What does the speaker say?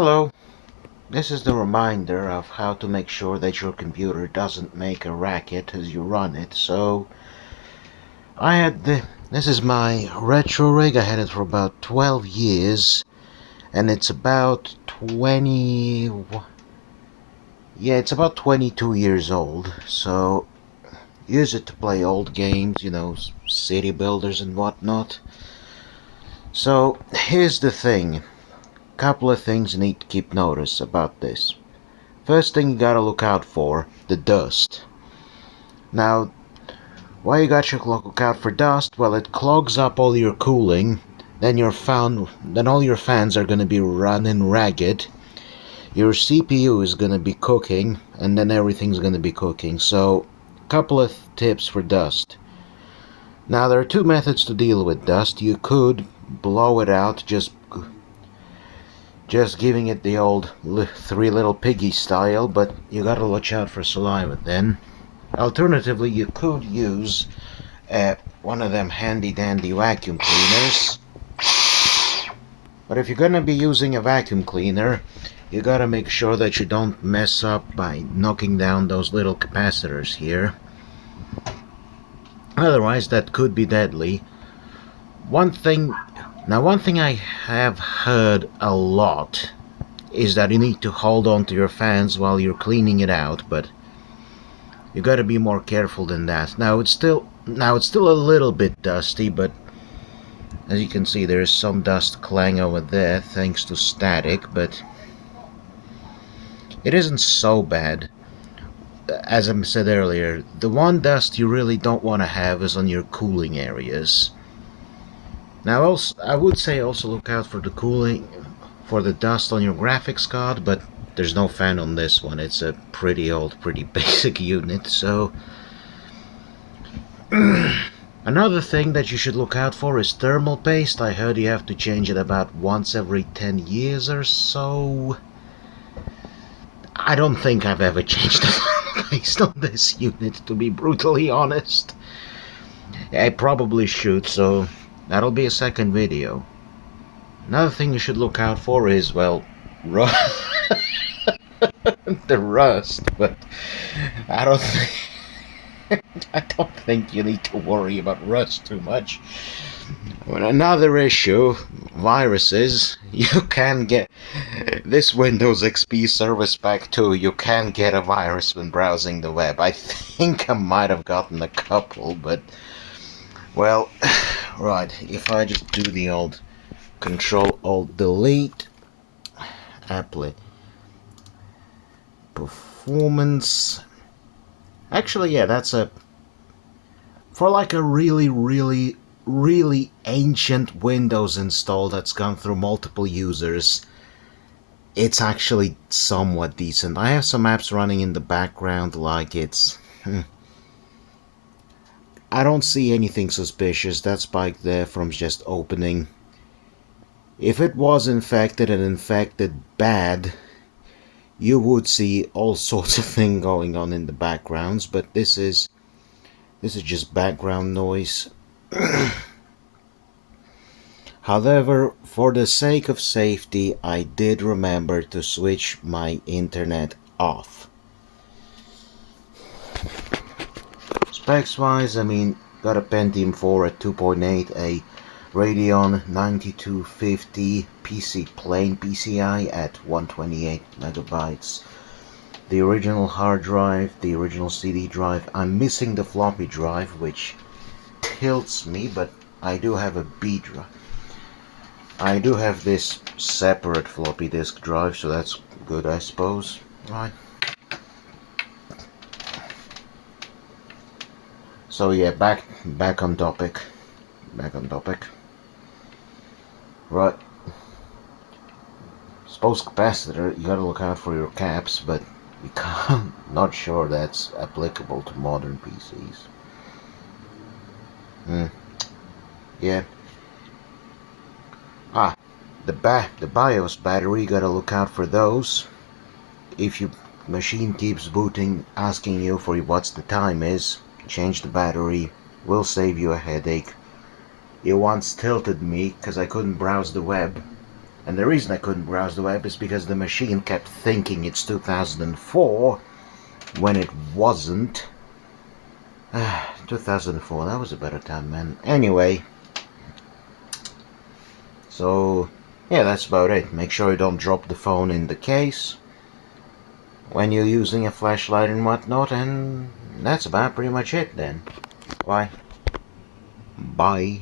Hello, this is the reminder of how to make sure that your computer doesn't make a racket as you run it. This is my retro rig. I had it for about 12 years and it's about 22 years old. So use it to play old games, city builders and whatnot. So here's the thing. Couple of things you need to keep notice about this. First thing you gotta look out for, the dust. Now, why you gotta look out for dust? Well, it clogs up all your cooling, then all your fans are gonna be running ragged, your CPU is gonna be cooking, and then everything's gonna be cooking. So, couple of tips for dust. Now, there are two methods to deal with dust. You could blow it out, just giving it the old three little piggy style, but you gotta watch out for saliva then. Alternatively, you could use one of them handy dandy vacuum cleaners. But if you're gonna be using a vacuum cleaner, you gotta make sure that you don't mess up by knocking down those little capacitors here. Otherwise, that could be deadly. One thing I have heard a lot is that you need to hold on to your fans while you're cleaning it out, but you gotta be more careful than that. Now it's still a little bit dusty, but as you can see there's some dust clang over there thanks to static, but it isn't so bad. As I said earlier, the one dust you really don't want to have is on your cooling areas. Now also, I would say also look out for the dust on your graphics card, but there's no fan on this one. It's a pretty old, pretty basic unit, so another thing that you should look out for is thermal paste. I heard you have to change it about once every 10 years or so. I don't think I've ever changed the thermal paste on this unit, to be brutally honest. I probably should, so that'll be a second video. Another thing you should look out for is, well, rust. The rust, but I don't think you need to worry about rust too much. Another issue, viruses. You can get this Windows XP Service Pack 2. You can get a virus when browsing the web. I think I might have gotten a couple, but well, right. If I just do the old Control-Alt-Delete, apply performance. Actually, yeah, that's for like a really ancient Windows install that's gone through multiple users. It's actually somewhat decent. I have some apps running in the background like it's... I don't see anything suspicious. That spike there from just opening. If it was infected and infected bad, you would see all sorts of things going on in the backgrounds, but this is just background noise. However, for the sake of safety, I did remember to switch my internet off. Specs wise, I mean, got a Pentium 4 at 2.8, a Radeon 9250 plain PCI at 128 megabytes. The original hard drive, the original CD drive. I'm missing the floppy drive, which tilts me, but I do have a B drive. I do have this separate floppy disk drive, so that's good, I suppose. Right. So yeah, back on topic. Right. Suppose capacitor, you gotta look out for your caps, but you can't, not sure that's applicable to modern PCs. Yeah. The BIOS battery, you gotta look out for those. If your machine keeps booting, asking you for what's the time is, change the battery, will save you a headache. It once tilted me because I couldn't browse the web, And the reason I couldn't browse the web is because the machine kept thinking it's 2004 when it wasn't. 2004, that was a better time, man. Anyway, so yeah, that's about it. Make sure you don't drop the phone in the case when you're using a flashlight and whatnot, and that's about pretty much it then. Bye. Bye.